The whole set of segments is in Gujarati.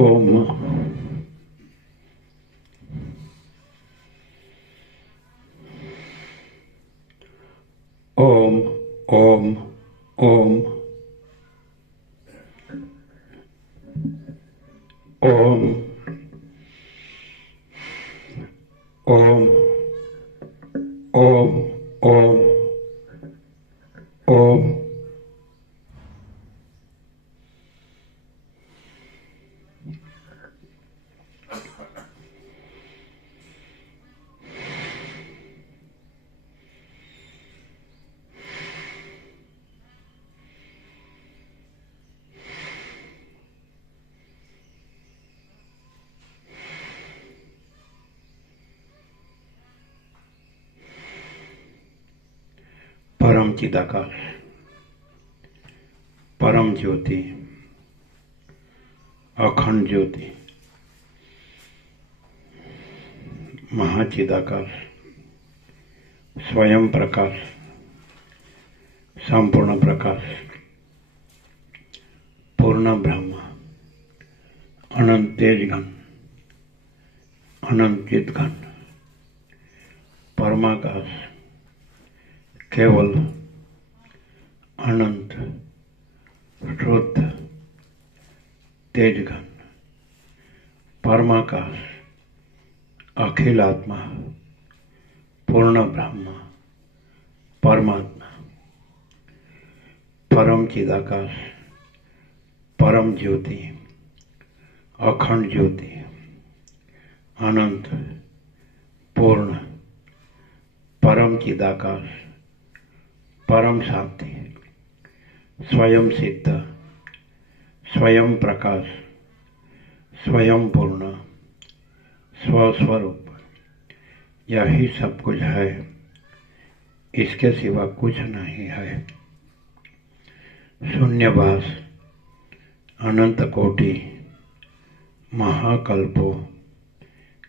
ओम ओम ओम ओम ओम ओम ओम ओम ओम परम चिदाकाश, परम ज्योति, अखंड ज्योति, महाचिदाकाश, स्वयं प्रकाश, संपूर्ण प्रकाश, पूर्ण ब्रह्म, अनंत तेजघन, अनंत चिदघन, परमाकाश, केवल अनंत शुद्ध तेजघन, परमाकाश, अखिल आत्मा, पूर्ण ब्रह्म, परमात्मा, परम चिदाकाश, परम ज्योति, अखंड ज्योति, अनंत पूर्ण, परम चिदाकाश, परम शांति, स्वयं सिद्ध, स्वयं प्रकाश, स्वयं पूर्ण, स्वस्वरूप, यही सब कुछ है, इसके सिवा कुछ नहीं है। शून्यवास, अनंत कोटि, महाकल्पो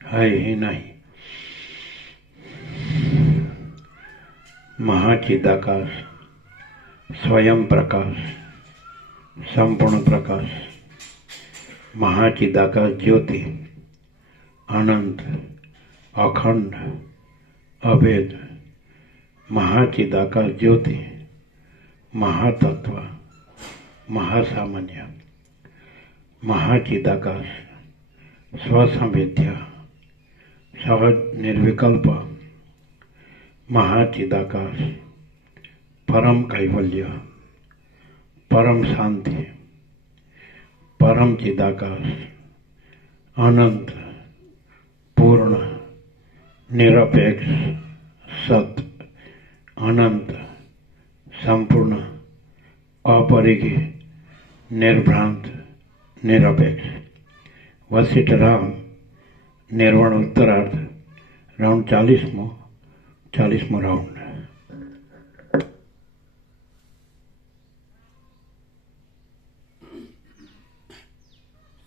है ही नहीं। महाचिदाकाश, स्वयं प्रकाश, संपूर्ण प्रकाश, महाचिदाकाश ज्योति, अनंत, अखंड, अभेद, महाचिदाकाश ज्योति, महातत्व, महासामान्य, महाचिदाकाश, स्वसंवेद्य, सहज निर्विकल्प, महाचिदाकाश, परम कैवल्य, परम शांति, परम चिदाकाश, अनंत, पूर्ण, निरपेक्ष, सत, अनंत, संपूर्ण, अपरिघी, निर्भ्रांत, निरपेक्ष, वशिष्ठ राम, निर्वाण उत्तरार्थ, राउंड 40मो राउंड।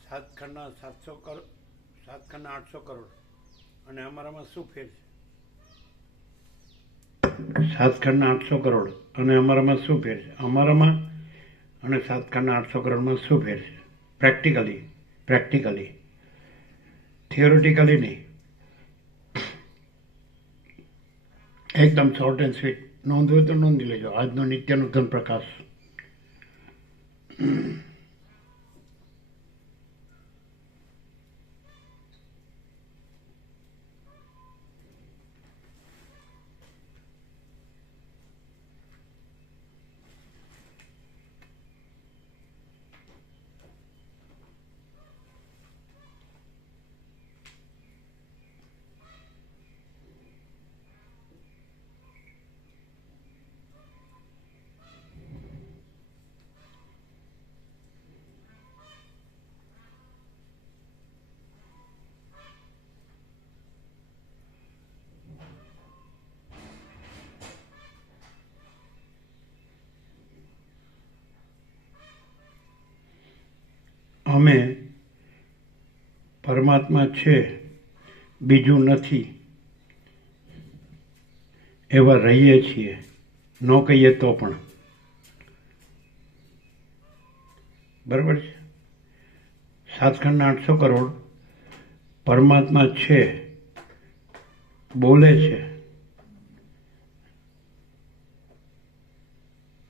સાતખંડના 700 કરોડ, સાતખંડના 800 કરોડ અને અમારામાં શું ફેર છે? સાતખંડના 800 કરોડ અને અમારામાં શું ફેર છે? અમારામાં અને સાતખંડના 800 કરોડમાં શું ફેર છે? પ્રેક્ટિકલી થિયોરિટિકલી નહીં, એકદમ શોર્ટ એન્ડ સ્વીટ. નોંધવું હોય તો નોંધી લેજો. આજનો નિત્ય નૂતન પ્રકાશ. અમે પરમાત્મા છે, બીજું નથી, એવા રહીએ છીએ. ન કહીએ તો પણ બરાબર છે. સાતખંડના 800 કરોડ પરમાત્મા છે, બોલે છે,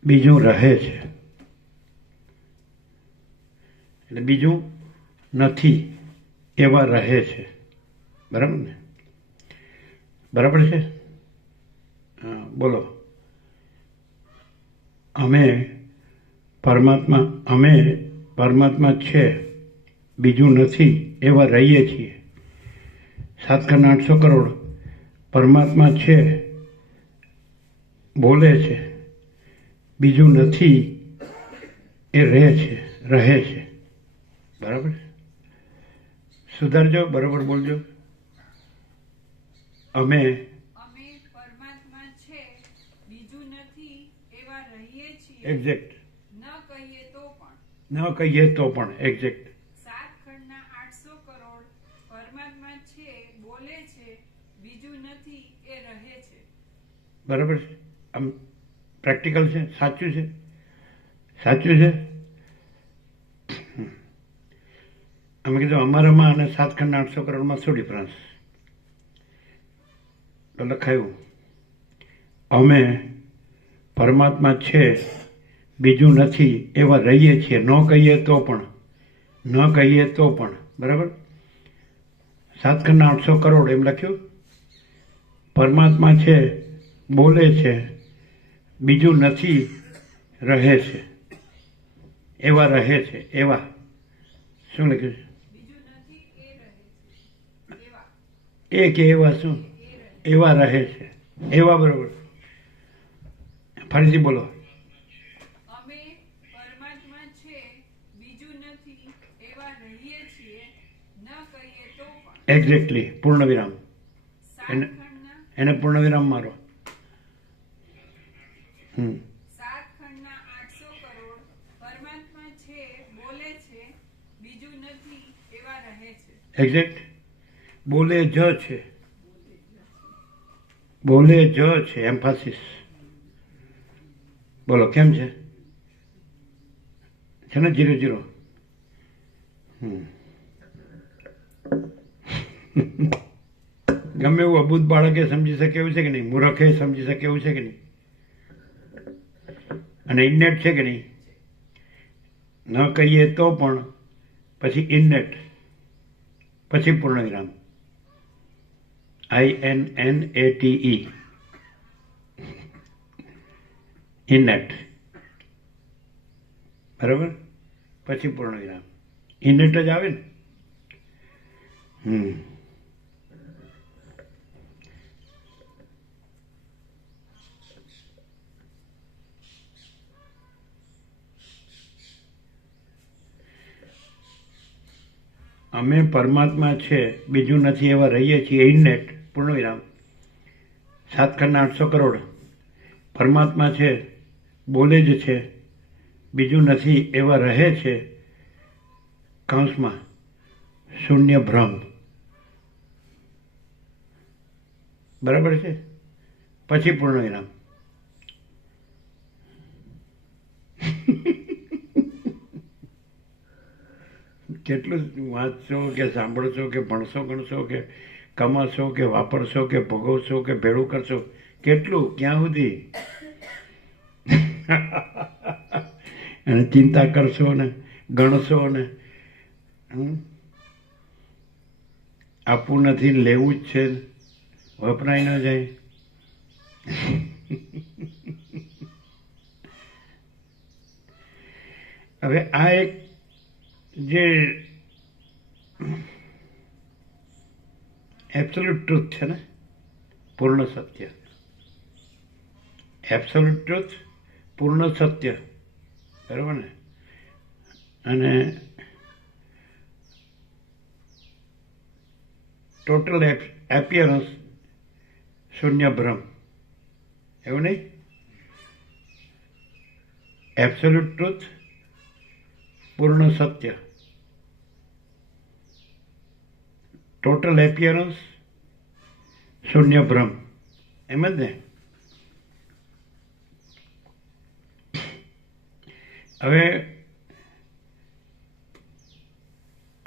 બીજું રહે છે. એટલે બીજું નથી એવા રહે છે. બરાબર ને? બરાબર છે? હા, બોલો. અમે પરમાત્મા છે, બીજું નથી એવા રહીએ છીએ. સાતખંડના 800 કરોડ પરમાત્મા છે, બોલે છે, બીજું નથી એ રહે છે. બરાબર? સુધારજો, બરાબર બોલજો. અમે પરમાત્મા છે, બીજું નથી એવા રહીએ છીએ. એક્ઝેક્ટ. ન કહીએ તો પણ. ન કહીએ તો પણ એક્ઝેક્ટ. સાતખંડના 800 કરોડ પરમાત્મા છે, બોલે છે, બીજું નથી એ રહે છે. બરાબર છે? આમ પ્રેક્ટિકલ છે, સાચું છે, સાચું છે. અમે કીધું અમારામાં અને સાતખંડના 800 કરોડમાં શું ડિફરન્સ? તો લખાયું, અમે પરમાત્મા છે, બીજું નથી એવા રહીએ છીએ. ન કહીએ તો પણ. બરાબર? સાતખંડના 800 કરોડ એમ લખ્યું. પરમાત્મા છે, બોલે છે, બીજું નથી રહે છે. એવા રહે છે. એવા શું લખ્યું છે? બીજું નથી એ રહે છે. એવા. એ કે એવા શું? એવા રહે છે. એવા. બરોબર. ફરીથી બોલો. અમે પરમાત્મા છે, બીજું નથી એવા રહીએ છીએ. ન કહીએ તો પણ. એક્ઝેક્ટલી. પૂર્ણ વિરામ. સાતખંડના એને પૂર્ણ વિરામ મારો. સાતખંડના 800 કરોડ પરમાત્મા છે, બોલે છે, બીજું નથી એવા રહે છે. એક્ઝેક્ટ. બોલે જ છે. એમ્ફાસિસ. બોલો કેમ છે? છે ને 0-0. ગમે એવું અબૂધ બાળકે સમજી શકે એવું છે કે નહીં? મૂર્ખે સમજી શકે એવું છે કે નહીં? અને ઇન્નેટ છે કે નહીં? ન કહીએ તો પણ પછી ઇન્નેટ, પછી પૂર્ણ વિરામ. INNATE. ઇન્નેટ. બરાબર? પછી પૂર્ણ વિરામ. ઇન્નેટ જ આવે ને? અમે પરમાત્મા છે, બીજું નથી એવા રહીએ છીએ. ઇન્નેટ. પૂર્ણ વિરામ. સાતખંડના 800 કરોડ પરમાત્મા છે, બોલે જ છે, બીજું નથી એવા રહે છે. કૌંસમાં શૂન્ય ભ્રમ. બરાબર છે? પછી પૂર્ણ વિરામ. કેટલું વાંચશો કે સાંભળશો કે ભણશો ગણશો કે કમાશો કે વાપરશો કે ભોગવશો કે ભેળું કરશો? કેટલું? ક્યાં સુધી? અને ચિંતા કરશો ને ગણશો ને આપવું નથી, લેવું જ છે, વપરાય ન જાય. હવે આ એક જે એબ્સોલ્યુટ ટ્રુથ છે ને, પૂર્ણ સત્ય. એબ્સોલ્યુટ ટ્રુથ, પૂર્ણ સત્ય. બરાબર ને? અને ટોટલ એપિયરન્સ શૂન્ય ભ્રમ. એવું નહીં? એબ્સોલ્યુટ ટ્રુથ, પૂર્ણ સત્ય. ટોટલ એપિયરન્સ શૂન્ય ભ્રમ. એમ જ ને? હવે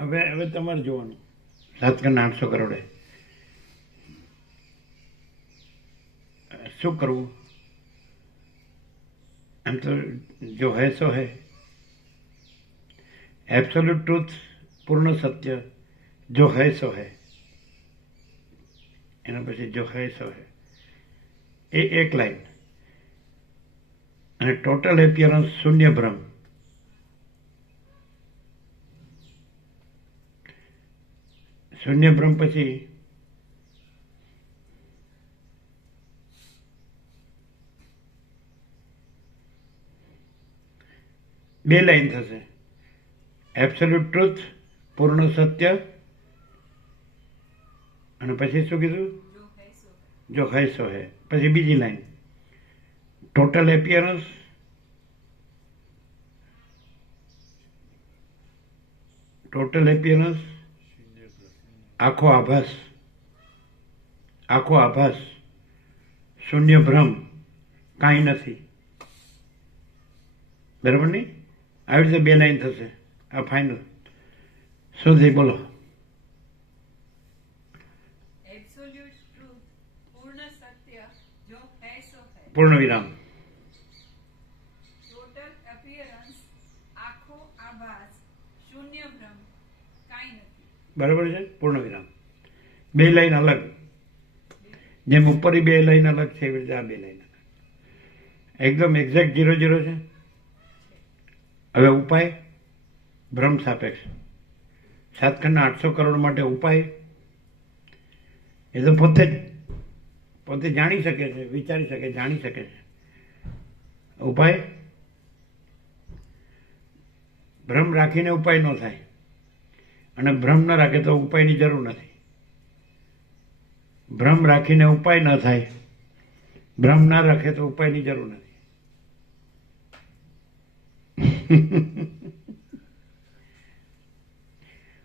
હવે તમારે જોવાનું 7,800 કરોડે શું કરવું. એમ તો જો હૈ સો હૈ, એબ્સોલ્યુટ ટ્રુથ, પૂર્ણ સત્ય, જો હૈ સો હૈ. એના પછી જો હૈ સો હૈ એ એક લાઈન, અને ટોટલ એપિયરન્સ શૂન્ય ભ્રમ. શૂન્ય ભ્રમ પછી બે લાઈન થશે, એબ્સોલ્યુટ ટ્રુથ, પૂર્ણ સત્ય, અને પછી શું કીધું, જો હૈ સો હૈ. પછી બીજી line total appearance, total appearance, આખો આભાસ, આખો આભાસ, શૂન્ય ભ્રમ, કાંઈ નથી. બરાબર નહીં? આવી રીતે બે લાઈન થશે. આ ફાઇનલ. સુધી બોલો. એબ્સોલ્યુટ ટ્રુથ, પૂર્ણ સત્ય, જો હૈ સો હૈ. પૂર્ણ વિરામ. ટોટલ અપિયરન્સ, આખો આભાસ, શૂન્ય ભ્રમ, કાંઈ નથી. બરાબર છે? પૂર્ણ વિરામ. બે લાઈન અલગ, જેમ ઉપરની બે લાઈન અલગ છે એવી રીતે આ બે લાઈન અલગ. એકદમ એક્ઝેક્ટ 0-0 છે. હવે ઉપાય ભ્રમ સાપેક્ષ. 7,800 કરોડ માટે ઉપાય એ તો પોતે જાણી શકે છે, વિચારી શકે, જાણી શકે છે. ઉપાય ભ્રમ રાખીને ઉપાય ન થાય, અને ભ્રમ ન રાખે તો ઉપાયની જરૂર નથી. ભ્રમ રાખીને ઉપાય ન થાય, ભ્રમ ના રાખે તો ઉપાયની જરૂર નથી.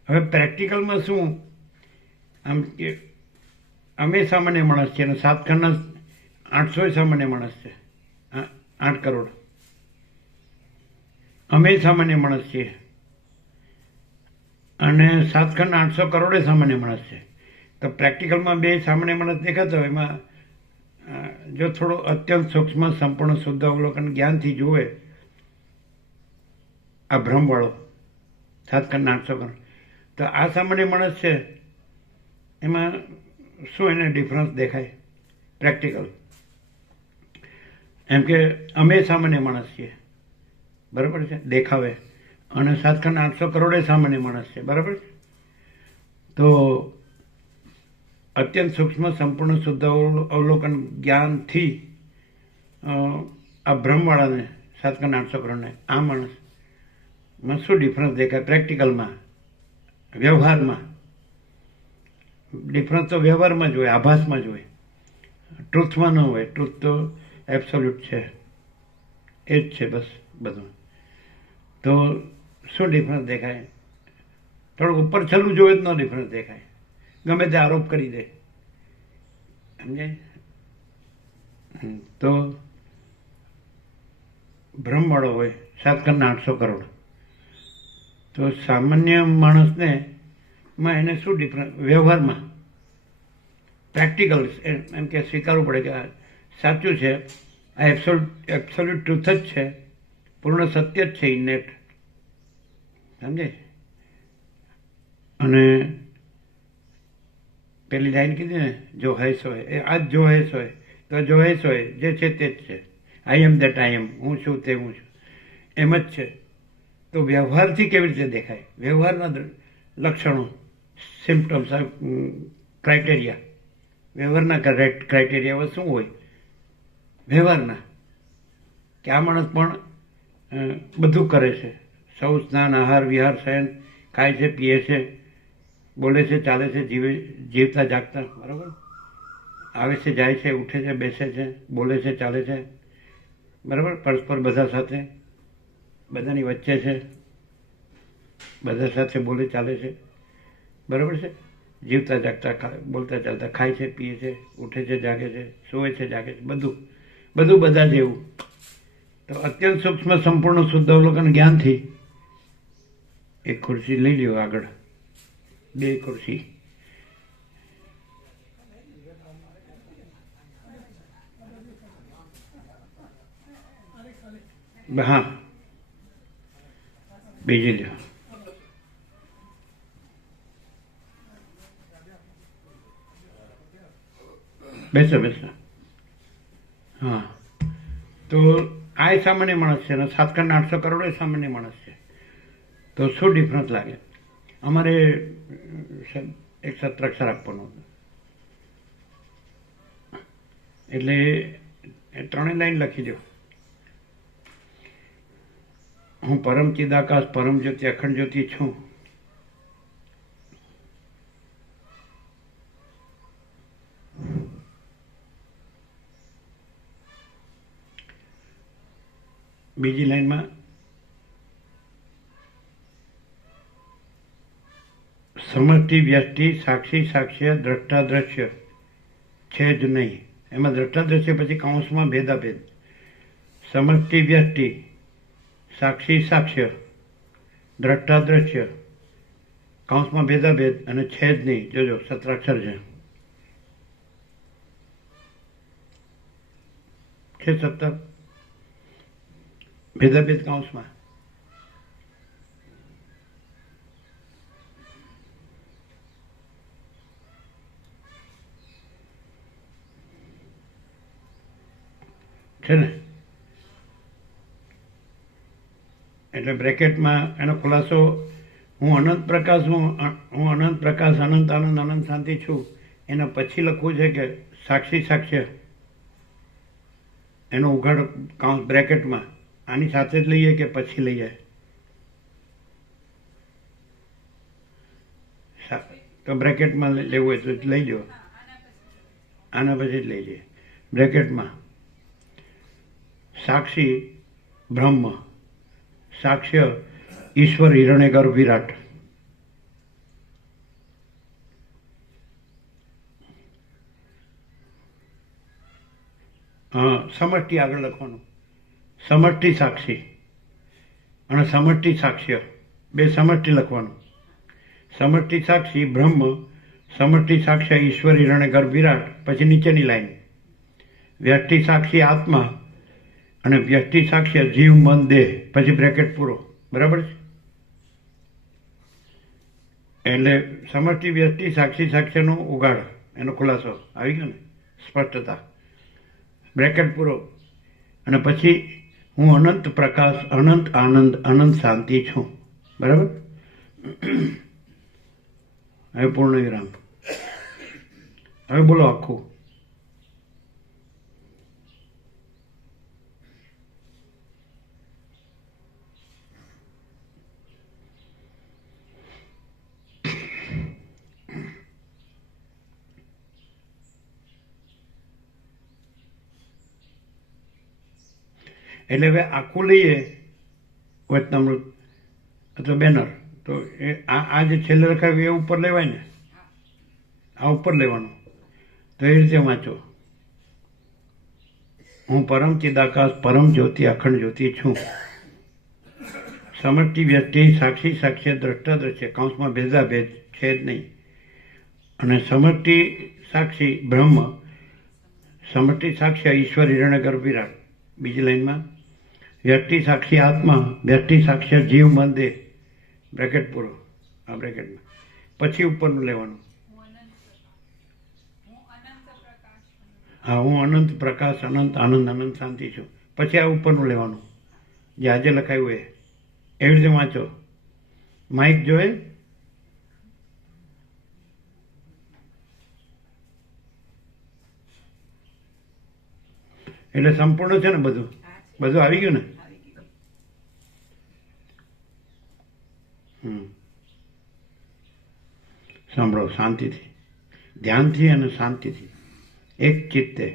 હવે પ્રેક્ટિકલમાં શું, આમ કે અમે સામાન્ય માણસ છીએ અને 7,800 સામાન્ય માણસ છે, 8 કરોડ. અમે સામાન્ય માણસ છીએ અને 7,800 કરોડ સામાન્ય માણસ છે. તો પ્રેક્ટિકલમાં બે સામાન્ય માણસ દેખાતા હોય, એમાં જો થોડો અત્યંત સૂક્ષ્મ સંપૂર્ણ શુદ્ધ અવલોકન જ્ઞાનથી જુએ આ ભ્રમવાળો 7,800 કરોડ, તો આ સામાન્ય માણસ છે એમાં શું એને ડિફરન્સ દેખાય પ્રેક્ટિકલ. એમ કે અમે સામાન્ય માણસ છીએ, બરાબર છે, દેખાવે, અને 7,800 કરોડ સામાન્ય માણસ છે, બરાબર છે. તો અત્યંત સૂક્ષ્મ સંપૂર્ણ શુદ્ધ અવલોકન જ્ઞાનથી આ ભ્રમવાળાને 7,800 કરોડને આ માણસમાં શું ડિફરન્સ દેખાય પ્રેક્ટિકલમાં, વ્યવહારમાં. ડિફરન્સ તો વ્યવહારમાં જ હોય, આભાસમાં જ હોય, ટ્રુથમાં ન હોય. ટ્રુથ તો એબ્સોલ્યુટ છે, એ જ છે બસ બધું. તો શું ડિફરન્સ દેખાય? થોડુંક ઉપર છેલ્લું જોવે જ ન ડિફરન્સ દેખાય, ગમે તે આરોપ કરી દે, સમજાય? તો ભ્રમવાળો હોય 7,800 કરોડ, તો સામાન્ય માણસને માં એને શું ડિફરન્સ વ્યવહારમાં, પ્રેક્ટિકલ એમ કે સ્વીકારવું પડે કે આ સાચું છે, આ એબ્સોલ્યુટ ટ્રુથ જ છે, પૂર્ણ સત્ય જ છે, ઇનેટ. સમજે? અને પેલી લાઈન કીધી ને, જો હૈ સો હૈ, એ આ જ જો હૈ સો હૈ. તો જો હૈ સો હૈ જે છે તે જ છે. આઈ એમ દેટ આઈ એમ, હું છું તે હું છું, એમ જ છે. તો વ્યવહારથી કેવી રીતે દેખાય? વ્યવહારના લક્ષણો, સિમ્પટમ્સ, ક્રાઇટેરિયા, વ્યવહારના ક્રાઇટેરિયા શું હોય? વ્યવહારના કે આ માણસ પણ બધું કરે છે, સૌ સ્નાન, આહાર, વિહાર, શયન, ખાય છે, પીએ છે, બોલે છે, ચાલે છે, જીવતા જાગતા, બરાબર, આવે છે, જાય છે, ઉઠે છે, બેસે છે, બોલે છે, ચાલે છે, બરાબર, પરસ્પર બધા સાથે, બધાની વચ્ચે છે, બધા સાથે બોલે ચાલે છે, બરાબર છે, જીવતા જાગતા, બોલતા ચાલતા, ખાય છે, પીએ છે, ઉઠે છે, જાગે છે, સૂવે છે, જાગે છે, બધું બધા જેવું. તો અત્યંત સૂક્ષ્મ સંપૂર્ણ શુદ્ધ અવલોકન જ્ઞાનથી એક ખુરશી લઈ લ્યો આગળ, 2 ખુરશી. હા, બીજી લ્યો. બેસો બેસો. હા, તો આ સામાન્ય માણસ છે અને 7 કરોડ 800 કરોડ એ સામાન્ય માણસ છે. તો શું ડિફરન્સ લાગે? અમારે એક સત્રાક્ષર આપવાનું હતું, એટલે 3 લાઈન લખી દો. હું પરમ ચિદાકાશ પરમ જ્યોતિ અખંડ જ્યોતિ છું. બીજી લાઈનમાં સમષ્ટિ વ્યષ્ટિ સાક્ષી સાક્ષ્ય દ્રષ્ટા દ્રશ્ય છે જ નહીં. એમાં દ્રષ્ટા દ્રશ્ય પછી કૌંસમાં ભેદાભેદ. સમષ્ટિ વ્યષ્ટિ સાક્ષી સાક્ષ્ય દ્રષ્ટા દ્રશ્ય કૌંસમાં ભેદાભેદ અને છે જ નહીં. જોજો સત્રાક્ષર છે 17 ભેદાભેદ કૌંસમાં. છે ને? એટલે બ્રેકેટમાં એનો ખુલાસો હું અનંત પ્રકાશ હું અનંત પ્રકાશ અનંત આનંદ અનંત શાંતિ છું. એના પછી લખવું છે કે સાક્ષી સાક્ષ્ય એનો ઉઘાડ કાઉન્સ બ્રેકેટમાં આની સાથે જ લઈએ કે પછી લઈએ? તો બ્રેકેટમાં લેવું હોય તો લઈ લો, આના પછી જ લઈ જઈએ. બ્રેકેટમાં સાક્ષી બ્રહ્મ સાક્ષ્ય ઈશ્વર હિરણ્યગર્ભ વિરાટ. હા, સમષ્ટિ આગળ લખવાનું. સમષ્ટિ સાક્ષી અને સમષ્ટિ સાક્ષ્ય બે સમષ્ટિ લખવાનું. સમષ્ટિ સાક્ષી બ્રહ્મ સમષ્ટિ સાક્ષ્ય ઈશ્વર હિરણ્યગર્ભ વિરાટ. પછી નીચેની લાઈન વ્યષ્ટિ સાક્ષી આત્મા અને વ્યષ્ટિ સાક્ષ્ય જીવ મન દેહ. પછી બ્રેકેટ પૂરો. બરાબર છે? એટલે સમષ્ટિ વ્યષ્ટિ સાક્ષી સાક્ષ્યનો ઉગાડ એનો ખુલાસો આવી ગયો ને, સ્પષ્ટતા. બ્રેકેટ પૂરો. અને પછી હું અનંત પ્રકાશ અનંત આનંદ અનંત શાંતિ છું. બરાબર? હવે પૂર્ણ વિરામ. હવે બોલો આખું. એટલે હવે આખું લઈએ વચનામૃત અથવા બેનર, તો એ આ જે છેલ્લે લખાવ્યું એ ઉપર લેવાય ને, આ ઉપર લેવાનું. તો એ રીતે વાંચો. હું પરમ ચિદાકાશ પરમ જ્યોતિ અખંડ જ્યોતિ છું. સમષ્ટિ વ્યષ્ટિ સાક્ષી સાક્ષ્ય દ્રષ્ટા દ્રશ્ય કૌંસમાં ભેદાભેદ છે જ નહીં. અને સમષ્ટિ સાક્ષી બ્રહ્મ સમષ્ટિ સાક્ષ્ય ઈશ્વર હિરણ્યગર્ભ વિરાટ. બીજી લાઈનમાં વ્યષ્ટિ સાક્ષી આત્મા વ્યષ્ટિ સાક્ષ્ય જીવ મન દેહ. બ્રેકેટ પૂરો. આ બ્રેકેટમાં પછી ઉપરનું લેવાનું. હા, હું અનંત પ્રકાશ અનંત આનંદ અનંત શાંતિ છું. પછી આ ઉપરનું લેવાનું જે આજે લખાયું એ. એવી રીતે વાંચો. માઇક જોએ? એટલે સંપૂર્ણ છે ને, બધું આવી ગયું ને? સાંભળો શાંતિથી, ધ્યાનથી અને શાંતિથી, એક ચિત્તે.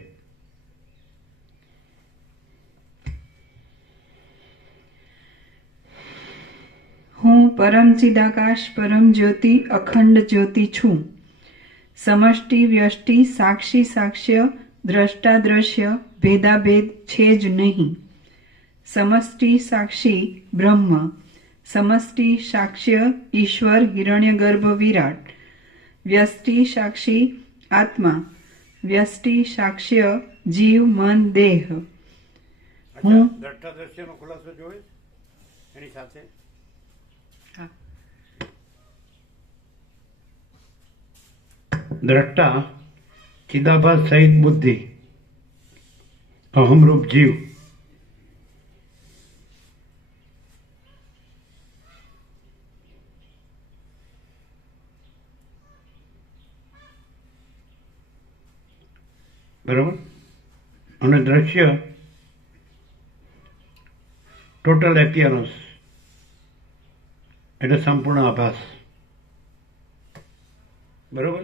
હું પરમ ચિદાકાશ પરમ જ્યોતિ અખંડ જ્યોતિ છું. સમષ્ટિ વ્યષ્ટિ સાક્ષી સાક્ષ્ય દ્રષ્ટા દ્રશ્ય ભેદાભેદ છે જ નહીં. સમષ્ટિ સાક્ષી બ્રહ્મ સમષ્ટિ સાક્ષ્ય ઈશ્વર હિરણ્યગર્ભ વિરાટ, વ્યષ્ટિ સાક્ષી આત્મા, વ્યષ્ટિ સાક્ષ્ય જીવ મન દેહ. અચ્છા, દ્રષ્ટા દ્રશ્યનો ખુલાસો જોવે એની સાથે દ્રષ્ટા ચિદાભાસ સહિત બુદ્ધિ અહમરૂપ જીવ, બરાબર. અને દ્રશ્ય ટોટલ એપિયરન્સ એટલે સંપૂર્ણ આભાસ. બરોબર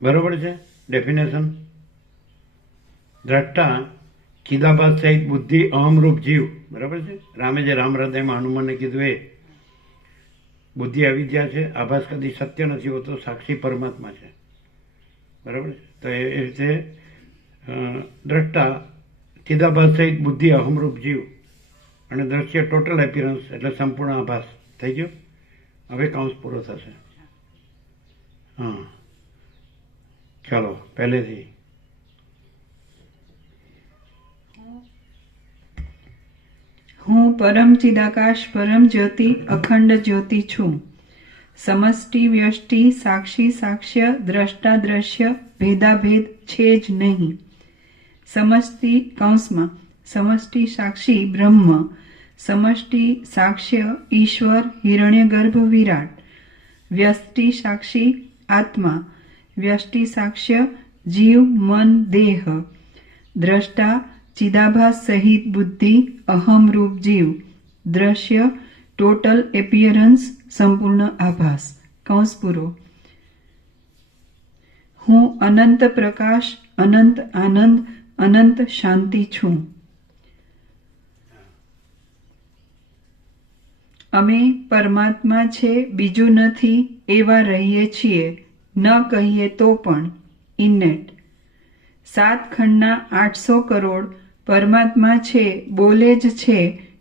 બરોબર છે ડેફિનેશન. દ્રષ્ટા ચિદાભાસ સહિત બુદ્ધિ અહમરૂપ જીવ. બરાબર છે. રામે જે રામ હૃદયમાં હનુમાનને કીધું એ બુદ્ધિ અવિદ્યા છે, આભાસ કદી સત્ય નથી હોતો, સાક્ષી પરમાત્મા છે. બરાબર છે. તો એ રીતે દ્રષ્ટા ચિદાભાસ સહિત બુદ્ધિ અહમરૂપ જીવ અને દ્રશ્ય ટોટલ એપિયરન્સ એટલે સંપૂર્ણ આભાસ. થઈ ગયો. હવે કાઉન્સ પૂરો થશે. હા, ચાલો પહેલેથી. હું પરમ ચિદાકાશ પરમ જ્યોતિ અખંડ જ્યોતિ છું. સમષ્ટિ વ્યષ્ટિ સાક્ષી સાક્ષ્ય દ્રષ્ટા દ્રશ્ય ભેદાભેદ છે જ નહીં. સમષ્ટિ કૌંસમાં સમષ્ટિ સાક્ષી બ્રહ્મ, સમષ્ટિ સાક્ષ્ય ઈશ્વર હિરણ્યગર્ભ વિરાટ, વ્યષ્ટિ સાક્ષી આત્મા, વ્યષ્ટિ સાક્ષ્ય જીવ મન દેહ, દ્રષ્ટા ચિદાભાસ સહિત બુદ્ધિ અહમરૂપ જીવ, દ્રશ્ય ટોટલ એપિયરન્સ સંપૂર્ણ આભાસ. કૌંસ પૂરો. હું અનંત પ્રકાશ અનંત આનંદ અનંત શાંતિ છું. અમે પરમાત્મા છે બીજું નથી એવા રહીએ છીએ, ન કહીએ તો પણ. ઇન્નેટ. 7 ખંડના 800 કરોડ પરમાત્મા છે બોલે જ છે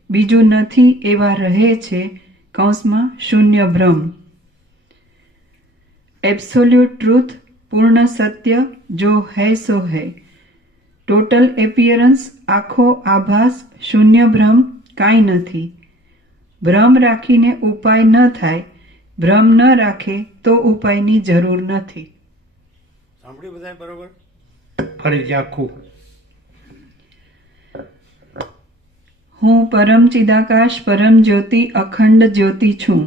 બીજું નથી એવા રહે છે. કૌંસમાં શૂન્ય ભ્રમ. એબ્સોલ્યુટ ટ્રુથ પૂર્ણ સત્ય જો હૈ સો હૈ. ટોટલ એપિયરન્સ આખો આભાસ શૂન્ય ભ્રમ કાંઈ નથી. ભ્રમ રાખીને ઉપાય ન થાય, ભ્રમ ન રાખે તો ઉપાયની જરૂર નથી. સાંભળ્યું બધાય બરોબર? ફરીથી આખું. હું પરમ ચિદાકાશ પરમ જ્યોતિ અખંડ જ્યોતિ છું.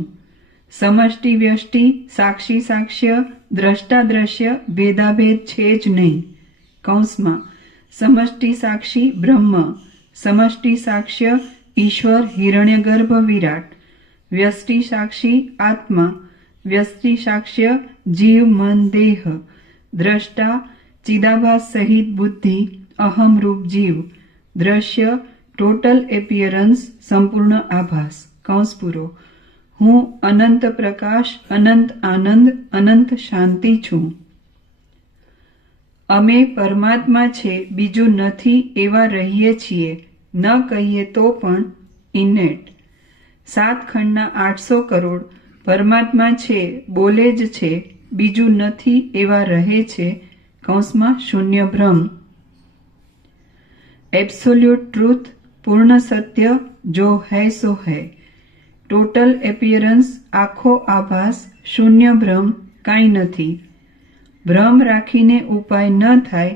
સમષ્ટિ વ્યષ્ટિ સાક્ષી સાક્ષ્ય દ્રષ્ટા દ્રશ્ય ભેદાભેદ છે જ નહીં. કૌંસમાં સમષ્ટિ સાક્ષી બ્રહ્મ, સમષ્ટિ સાક્ષ્ય ઈશ્વર હિરણ્યગર્ભ વિરાટ, વ્યષ્ટિ સાક્ષી આત્મા, વ્યષ્ટિ સાક્ષ્ય જીવ મન દેહ, દ્રષ્ટા ચિદાભાસ સહિત બુદ્ધિ અહમરૂપ જીવ, દ્રશ્ય ટોટલ એપિયરન્સ સંપૂર્ણ આભાસ. કૌંસ પૂરો. હું અનંત પ્રકાશ અનંત આનંદ અનંત શાંતિ છું. અમે પરમાત્મા છે બીજું નથી એવા રહીએ છીએ, ન કહીએ તો પણ. ઇન્નેટ. 7 ખંડના 800 કરોડ પરમાત્મા છે બોલે જ છે બીજું નથી એવા રહે છે. કૌંસમાં શૂન્ય ભ્રમ. એબ્સોલ્યુટ ટ્રુથ પૂર્ણ સત્ય જો હૈ સો હૈ. ટોટલ એપિયરન્સ આખો આભાસ શૂન્ય ભ્રમ કાંઈ નથી. ભ્રમ રાખીને ઉપાય ન થાય,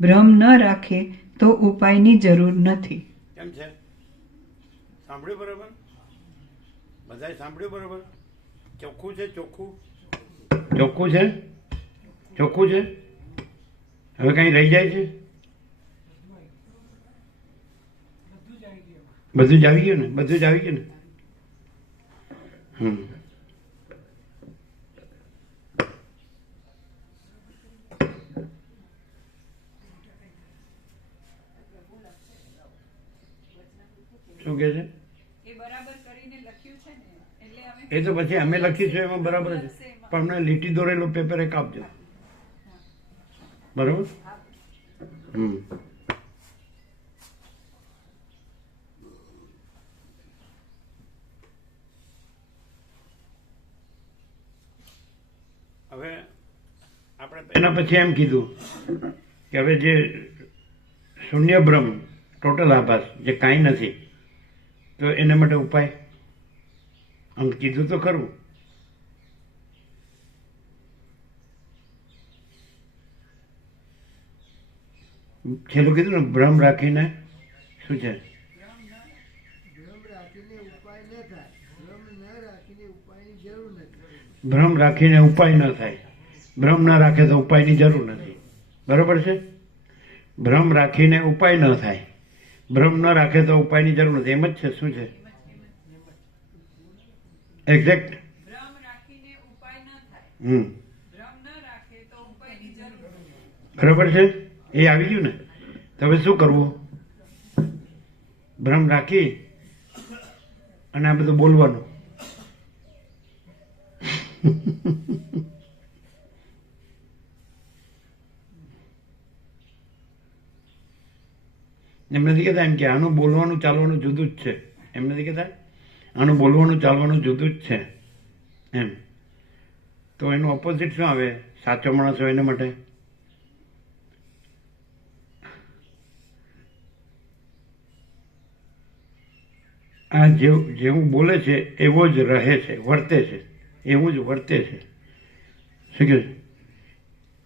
ભ્રમ ન રાખે તો ઉપાયની જરૂર નથી. કેમ છે? સાંભળ્યું બરોબર? બધાય સાંભળ્યું બરોબર? ચોખ્ખું છે? ચોખ્ખું ચોખ્ખું છે? ચોખ્ખું છે? હવે કંઈ રહી જાય છે? બધું જ આવી ગયું ને? બધું જ આવી ગયું ને? શું કે છે? એ બરાબર કરીને લખ્યું છે ને, એટલે અમે એ તો પછી અમે લખ્યું છે એમાં બરાબર છે, પણ અમને લીટી દોરેલું પેપર એક આપજો. બરાબર. એના પછી એમ કીધું કે હવે જે શૂન્ય બ્રહ્મ ટોટલ આભાસ જે કાંઈ નથી તો એના માટે ઉપાય આમ કીધું તો ખરું. છેલ્લું કીધું ને ભ્રમ રાખીને શું છે ભ્રમ રાખીને ઉપાય ન થાય. ભ્રમ ના રાખે તો ઉપાયની જરૂર નથી. બરોબર છે. ભ્રમ રાખીને ઉપાય ન થાય. ભ્રમ ન રાખે તો ઉપાયની જરૂર નથી. એમ જ છે. શું છે એક્ઝેક્ટ. ભ્રમ રાખીને ઉપાય ન થાય. હમ ભ્રમ ન રાખે તો ઉપાયની જરૂર નથી. બરોબર છે. એ આવી ગયું ને. તો હવે શું કરવું? ભ્રમ રાખી અને આ બધું બોલવાનું. એમ નથી કહેતા એમ કે આનું બોલવાનું ચાલવાનું જુદું જ છે. એમ નથી કહેતા આનું બોલવાનું ચાલવાનું જુદું જ છે એમ. તો એનું ઓપોઝિટ શું આવે? સાચો માણસ હોય એના માટે આ જેવું બોલે છે એવો જ રહે છે, વર્તે છે, એવું જ વર્તે છે. શું કહે છે?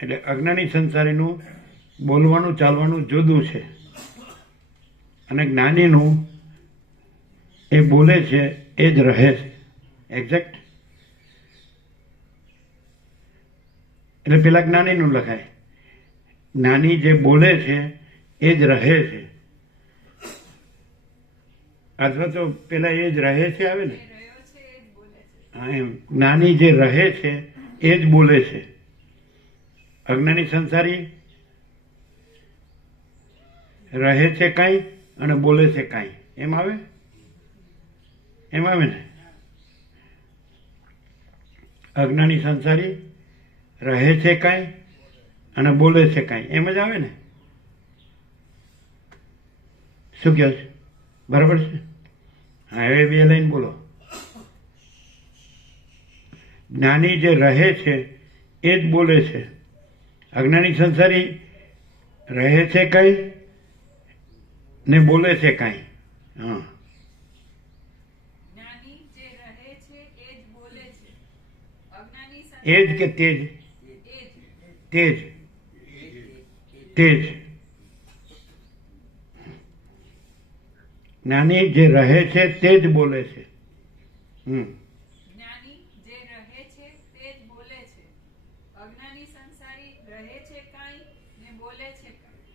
એટલે અજ્ઞાની સંસારીનું બોલવાનું ચાલવાનું જુદું છે અને જ્ઞાનીનું એ બોલે છે એ જ રહે છે. એક્ઝેક્ટ. એટલે પેલા જ્ઞાનીનું લખાય. જ્ઞાની જે બોલે છે એ જ રહે છે. અથવા તો પેલા એ જ રહે છે આવે ને. એ રહ્યો છે એ જ બોલે છે. હા એમ. જ્ઞાની જે રહે છે એ જ બોલે છે. અજ્ઞાની સંસારી રહે છે કાંઈ અને બોલે છે કાંઈ. એમ આવે? એમ આવે ને. અજ્ઞાની સંસારી રહે છે કાંઈ અને બોલે છે કાંઈ. એમ જ આવે ને. શું કહે છે? બરાબર છે. હા હવે બે લાઈન બોલો. જ્ઞાની જે રહે છે એ જ બોલે છે. અજ્ઞાની સંસારી રહે છે કાંઈ ને બોલે છે કાંઈ. હા. જ્ઞાની જે રહે છે એ જ બોલે છે. અજ્ઞાની એ જ કે તેજ? એ જ. તેજ. જ્ઞાની જે રહે છે તે જ બોલે છે. જ્ઞાની જે રહે છે તે જ બોલે છે. અજ્ઞાની સંસારી રહે છે કાંઈ ને બોલે છે કાંઈ.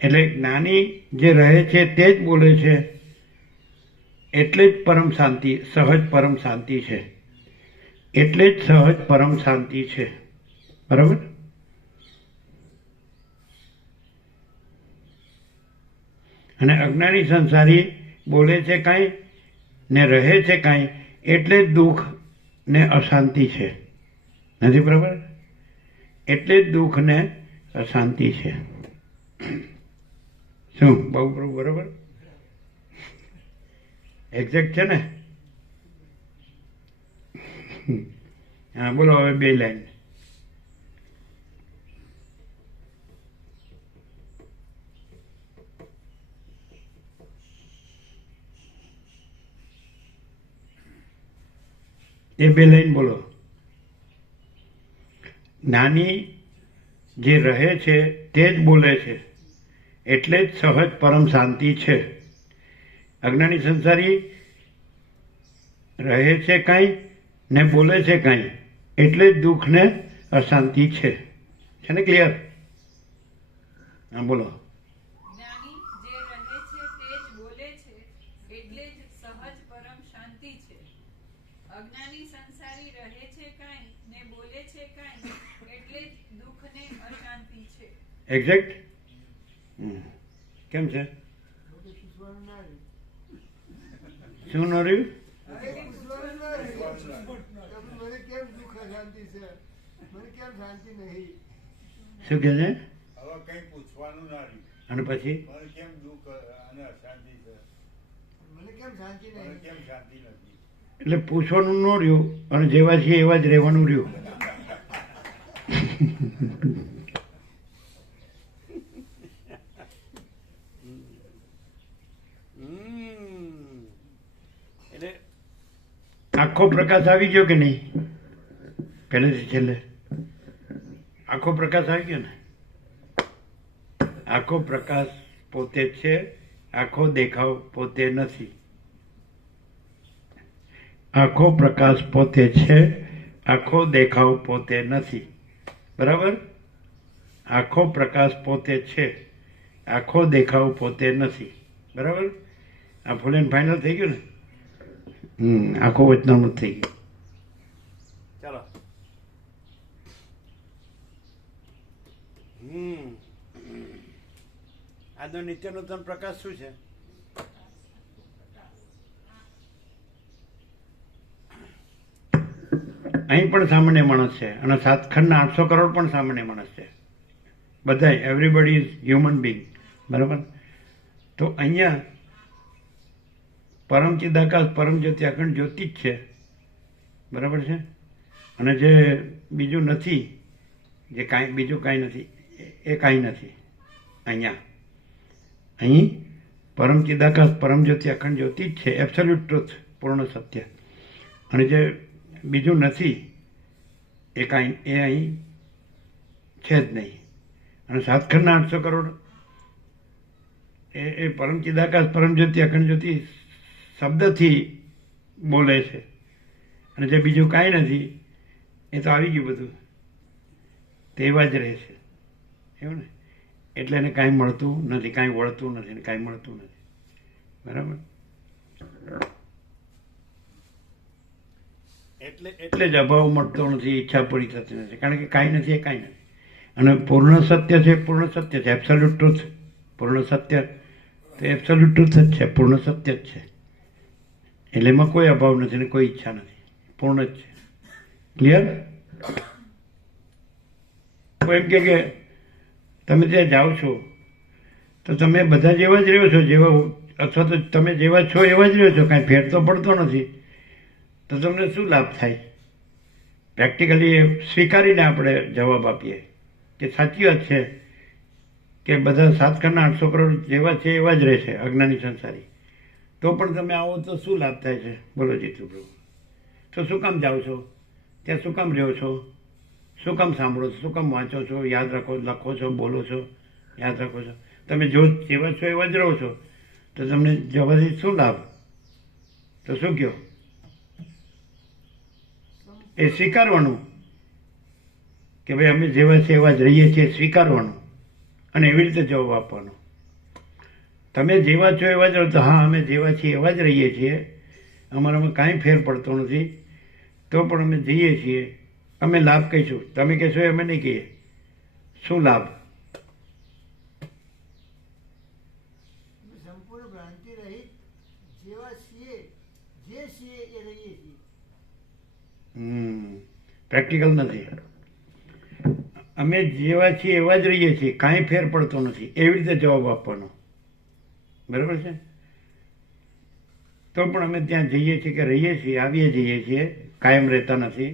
એટલે જ્ઞાની જે રહે છે તે જ બોલે છે એટલે જ પરમ શાંતિ, સહજ પરમ શાંતિ છે. એટલે જ સહજ પરમ શાંતિ છે. બરાબર. અને અજ્ઞાની સંસારી બોલે છે કાંઈ ને રહે છે કાંઈ એટલે જ દુઃખ ને અશાંતિ છે. નથી બરાબર? એટલે જ દુઃખ ને અશાંતિ છે. શું બહુ બરાબર? એક્ઝેક્ટ છે ને? હા બોલો હવે બે લાઈન. એ બે લાઈન બોલો. જ્ઞાની જે રહે છે તે જ બોલે છે એટલે જ સહજ પરમ શાંતિ છે. અજ્ઞાની સંસારી રહે છે કાંઈ ને બોલે છે કાંઈ એટલે જ દુઃખ ને અશાંતિ છે. છે ને ક્લિયર? હા બોલો. જ્ઞાની જે રહે છે તે જ બોલે છે એટલે જ સહજ પરમ શાંતિ છે. અજ્ઞાની સંસારી રહે છે કાંઈ ને બોલે છે કાંઈ એટલે જ દુઃખ ને અશાંતિ છે. એક્ઝેક્ટ. કેમ છે? શું ન રહ્યું? મને કેમ દુઃખ અશાંતિ છે? મને કેમ શાંતિ નહીં? શું કહે છે? હવે કઈ પૂછવાનું ના રહ્યું. અને પછી મને કેમ દુઃખ અને અશાંતિ છે? મને કેમ શાંતિ મને નહીં? કેમ શાંતિ નથી? એટલે પૂછવાનું ન રહ્યું અને જેવા છીએ એવા જ રહેવાનું રહ્યું. એટલે આખો પ્રકાશ આવી ગયો કે નહીં? પહેલેથી છેલ્લે આખો પ્રકાશ આવી ગયો ને? આખો પ્રકાશ પોતે જ છે, આખો દેખાવ પોતે નથી. આખો પ્રકાશ પોતે છે, આખો દેખાવ પોતે નથી. બરાબર? આખો પ્રકાશ પોતે છે, આખો દેખાવ પોતે નથી. બરાબર? આ ફૂલ એન્ડ ફાઇનલ થઈ ગયું ને? આખો વચનામૃત થઈ ગયું. ચાલો. આજનો નિત્ય નૂતન પ્રકાશ શું છે? અહીં પણ સામાન્ય માણસ છે અને સાતખંડના 800 કરોડ પણ સામાન્ય માણસ છે. બધા એવરીબડી ઇઝ હ્યુમન બિંગ. બરાબર? તો અહીંયા પરમ ચિદાકાશ પરમ જ્યોતિ અખંડ જ્યોતિ જ છે. બરાબર છે? અને જે બીજું નથી, જે કાંઈ બીજું કાંઈ નથી, એ કાંઈ નથી. અહીં પરમ ચિદાકાશ પરમ જ્યોતિ અખંડ જ્યોતિ જ છે, એબ્સોલ્યુટ ટ્રુથ, પૂર્ણ સત્ય. અને જે બીજું નથી એ કાંઈ, એ અહીં છે જ નહીં. અને સાતખંડના 800 કરોડ એ પરમ ચિદાકાશ પરમ જ્યોતિ અખંડ જ્યોતિ શબ્દથી બોલે છે. અને જે બીજું કાંઈ નથી એ તો આવી ગયું બધું, તેવા જ રહે છે. એવું ને? એટલે એને કાંઈ મળતું નથી, કાંઈ વળતું નથી, ને કાંઈ મળતું નથી. બરાબર? એટલે જ અભાવ મળતો નથી, ઈચ્છા પૂરી થતી નથી. કારણ કે કાંઈ નથી એ કાંઈ નથી. અને પૂર્ણ સત્ય છે, પૂર્ણ સત્ય છે, એબ્સોલ્યુટ ટ્રુથ. પૂર્ણ સત્ય તો એબ્સોલ્યુટ ટ્રુથ જ છે, પૂર્ણ સત્ય જ છે. એટલે એમાં કોઈ અભાવ નથી ને કોઈ ઈચ્છા નથી, પૂર્ણ જ છે. ક્લિયર? કોઈ એમ કે તમે ત્યાં જાઓ છો તો તમે બધા જેવા જ રહ્યો છો, જેવા, અથવા તો તમે જેવા છો એવા જ રહ્યો છો, કાંઈ ફેર તો પડતો નથી. તો તમને શું લાભ થાય? પ્રેક્ટિકલી સ્વીકારીને આપણે જવાબ આપીએ કે સાચી વાત છે કે બધા સાતખંડના 800 કરોડ જેવા છે એવા જ રહેશે, અજ્ઞાની સંસારી. તો પણ તમે આવો તો શું લાભ થાય છે? બોલો જીતુ પ્રભુ. તો શું કામ જાઓ છો ત્યાં? શું કામ રહ્યો છો? શું કામ સાંભળો છો? શું કામ વાંચો છો? યાદ રાખો, લખો છો, બોલો છો, યાદ રાખો છો? તમે જો જેવા છો એવા જ રહો છો તો તમને જવાથી શું લાભ? તો શું કહો? એ સ્વીકારવાનું કે ભાઈ અમે જેવા છે એવા જ રહીએ છીએ, સ્વીકારવાનું અને એવી રીતે જવાબ આપવાનો. તમે જેવા છો એવા જ રહો તો હા અમે જેવા છીએ એવા જ રહીએ છીએ, અમારામાં કાંઈ ફેર પડતો નથી, તો પણ અમે જઈએ છીએ. અમે લાભ કહીશું, તમે કહેશો અમે નહીં કહીએ. શું લાભ? સંપૂર્ણ ભ્રાંતિ રહિત જેવા છીએ, જે છીએ એ રહીએ છીએ. પ્રેક્ટિકલ નથી. અમે જેવા છીએ એવા જ રહીએ છીએ, કાંઈ ફેર પડતો નથી, એવી રીતે જવાબ આપવાનો. બરાબર છે? તો પણ અમે ત્યાં જઈએ છીએ કે રહીએ છીએ, આવીએ જઈએ છીએ, કાયમ રહેતા નથી.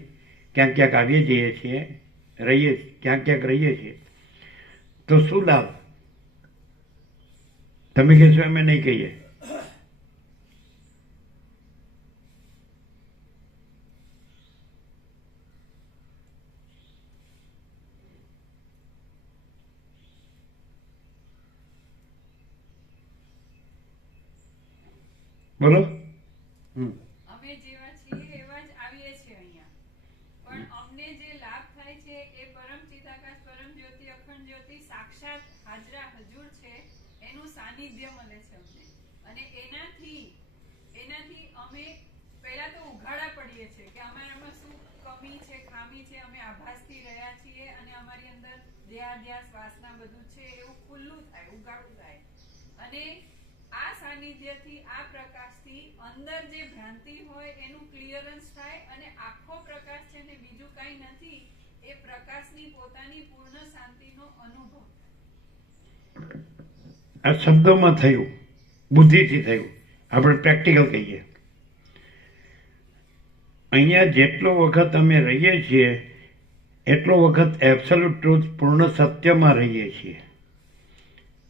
ક્યાંક ક્યાંક આવીએ જઈએ છીએ, રહીએ, ક્યાંક ક્યાંક રહીએ છીએ. તો શું લાભ? તમે કહેશો અમે નહીં કહીએ. બોલો. અમે જેવા છીએ એવા જ આવીએ છીએ અહીંયા. પણ અમને જે લાભ થાય છે એ પરમ ચિદાકાશ પરમ જ્યોતિ અખંડ જ્યોતિ સાક્ષાત હાજરા હજુર છે, એનું સાનિધ્ય મળે છે અમને. અને એનાથી અમે પહેલા તો ઉઘાડા પડીએ છીએ કે અમારામાં શું કમી છે, ખામી છે. અમે આભાસથી રહ્યા છીએ અને અમારી અંદર દેહાધ્યાસ વાસના બધું છે એવું ખુલ્લું થાય, ઉઘાડું થાય. અને આ સાનિધ્યથી, આ પ્રકાશથી અંદર જે ભ્રાંતિ હોય એનું ક્લિયરન્સ થાય અને આખો પ્રકાશ છે ને બીજું કાંઈ નથી, એ પ્રકાશની પોતાની પૂર્ણ શાંતિનો અનુભવ થાય. આ શબ્દોમાં થયું, બુદ્ધિથી થયું. આપણે પ્રેક્ટિકલ કહીએ. અહીંયા જેટલો વખત અમે રહીએ છીએ એટલો વખત એબ્સોલ્યુટ ટ્રુથ પૂર્ણ સત્યમાં રહીએ છીએ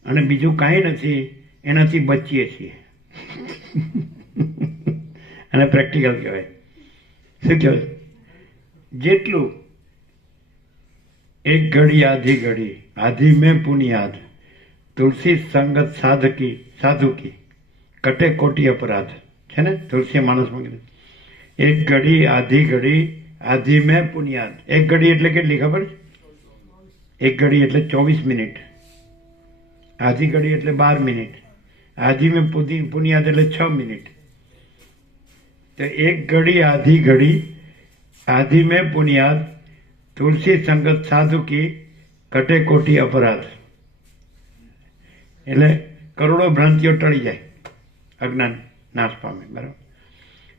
અને બીજું કાંઈ નથી, એનાથી બચીએ છીએ. અને પ્રેક્ટિકલ કહેવાય. શું કહેવાય? જેટલું એક ઘડી આધી મેં પુનિયાદ તુલસી સંગત સાધુકી કટે કોટી અપરાધ છે ને, તુલસી માણસમાં કીધું. એક ઘડી આધી મેં પુનિયાદ. એક ઘડી એટલે કેટલી ખબર છે? એક ઘડી એટલે 24 મિનિટ, આધી ઘડી એટલે 12 મિનિટ, આધી મેં પુનિયાદ એટલે 6 મિનિટ. તો એક ઘડી આધી મેં પુનિયાદ તુલસી સંગત સાધુ કી કટે કોટી અપરાધ. એટલે કરોડો ભ્રાંતિઓ ટળી જાય, અજ્ઞાન નાશ પામે. બરાબર?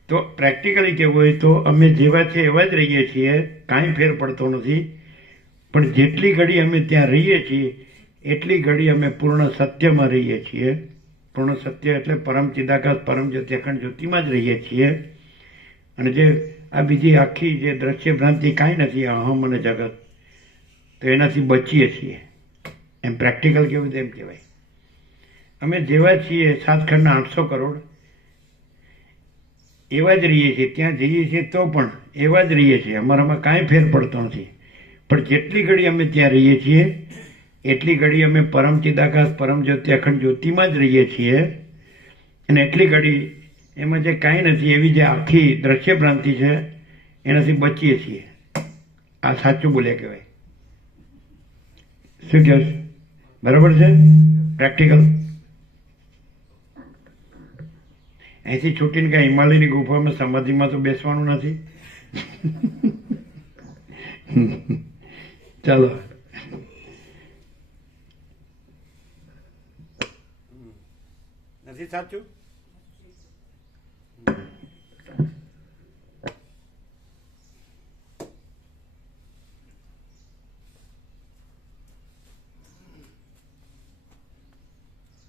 તો પ્રેક્ટિકલી કહેવું હોય તો અમે જેવા છે એવા જ રહીએ છીએ, કાંઈ ફેર પડતો નથી. પણ જેટલી ઘડી અમે ત્યાં રહીએ છીએ એટલી ઘડી અમે પૂર્ણ સત્યમાં રહીએ છીએ. પૂર્ણ સત્ય એટલે પરમ ચિદાકાશ પરમ જ્યોતિ અખંડ જ્યોતિમાં જ રહીએ છીએ. અને જે આ બીજી આખી જે દ્રશ્ય ભ્રાંતિ કાંઈ નથી, અહમ અને જગત, તો એનાથી બચીએ છીએ. એમ પ્રેક્ટિકલ કેવું એમ કહેવાય. અમે જેવા છીએ 7 ખંડના 800 કરોડ એવા જ રહીએ છીએ. ત્યાં જઈએ છીએ તો પણ એવા જ રહીએ છીએ, અમારામાં કાંઈ ફેર પડતો નથી. પણ જેટલી ઘડી અમે ત્યાં રહીએ છીએ એટલી ઘડી અમે પરમ ચિદાકાશ પરમ જ્યોતિ અખંડ જ્યોતિમાં જ રહીએ છીએ. અને એટલી ઘડી એમાં જે કાંઈ નથી એવી જે આખી દ્રશ્ય ભ્રાંતિ છે એનાથી બચીએ છીએ. આ સાચું બોલ્યા કહેવાય. શું કહે છે? બરાબર છે? પ્રેક્ટિકલ. અહીંથી છૂટીને કાંઈ હિમાલયની ગુફામાં સમાધિમાં તો બેસવાનું નથી. ચાલો. નથી સાચું?